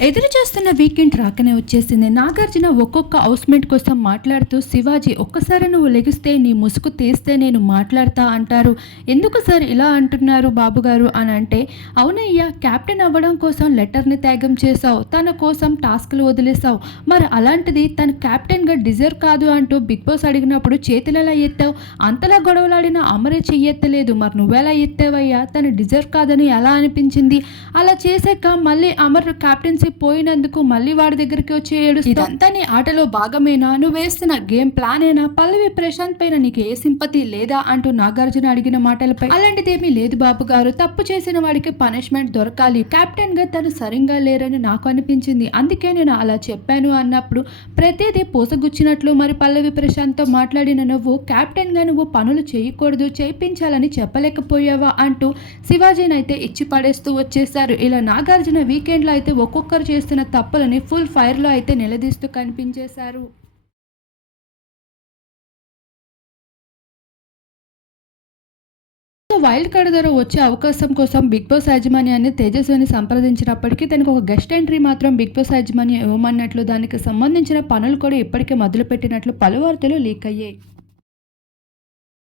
ఎదురు చేస్తున్న వీకెండ్ రాకనే వచ్చేసింది. నాగార్జున ఒక్కొక్క హౌస్మేట్ కోసం మాట్లాడుతూ శివాజీ ఒక్కసారి నువ్వు లెగిస్తే నీ ముసుగు తీస్తే నేను మాట్లాడతా అంటారు. ఎందుకు సార్ ఇలా అంటున్నారు బాబుగారు? అని అంటే అవునయ్యా కెప్టెన్ అవ్వడం కోసం లెటర్ని త్యాగం చేశావు. తన కోసం టాస్క్లు వదిలేసావు మరి అలాంటిది తను కెప్టెన్గా డిజర్వ్ కాదు అంటూ బిగ్ బాస్ అడిగినప్పుడు చేతులలా ఎత్తావు? అంతలా గొడవలాడిన అమరే చెయ్యెత్తలేదు. మరి నువ్వెలా ఎత్తావయ్యా? తను డిజర్వ్ కాదని ఎలా అనిపించింది? అలా చేశాక మళ్ళీ అమర్ కెప్టెన్సీ పోయినందుకు మళ్ళీ వాడి దగ్గరికి వచ్చి ఏడు ఇదంతా నీ ఆటలో భాగమేనా? నువ్వు వేస్తున్న గేమ్ ప్లాన్ అయినా పల్లవి ప్రశాంత్ పైన నీకు ఏ సింపతి లేదా అంటూ నాగార్జున అడిగిన మాటలపై అలాంటిదేమీ లేదు బాబు గారు. తప్పు చేసిన వాడికి పనిష్మెంట్ దొరకాలి. కెప్టెన్గా తను సరిగ్గా లేరని నాకు అనిపించింది. అందుకే నేను అలా చెప్పాను అన్నప్పుడు ప్రతిదీ పూసగుచ్చినట్లు మరి పల్లవి ప్రశాంత్తో మాట్లాడిన నువ్వు కెప్టెన్గా నువ్వు పనులు చేయకూడదు చేయించాలని చెప్పలేకపోయావా? అంటూ శివాజీని అయితే ఇచ్చి పడేస్తూ వచ్చేసారు ఇలా నాగార్జున వీకెండ్లో అయితే ఒక్కొక్క ఒక్కొక్కరు చేస్తున్న తప్పులని ఫుల్ ఫైర్లో అయితే నిలదీస్తూ కనిపించేశారు. వైల్డ్ కార్డ్ ద్వారా వచ్చే అవకాశం కోసం బిగ్ బాస్ యాజమాన్యాన్ని తేజస్విని సంప్రదించినప్పటికీ తనకు ఒక గెస్ట్ ఎంట్రీ మాత్రం బిగ్ బాస్ యాజమాన్యం ఇవ్వమన్నట్లు దానికి సంబంధించిన పనులు కూడా ఇప్పటికే మొదలుపెట్టినట్లు పలు వార్తలు లీక్ అయ్యాయి.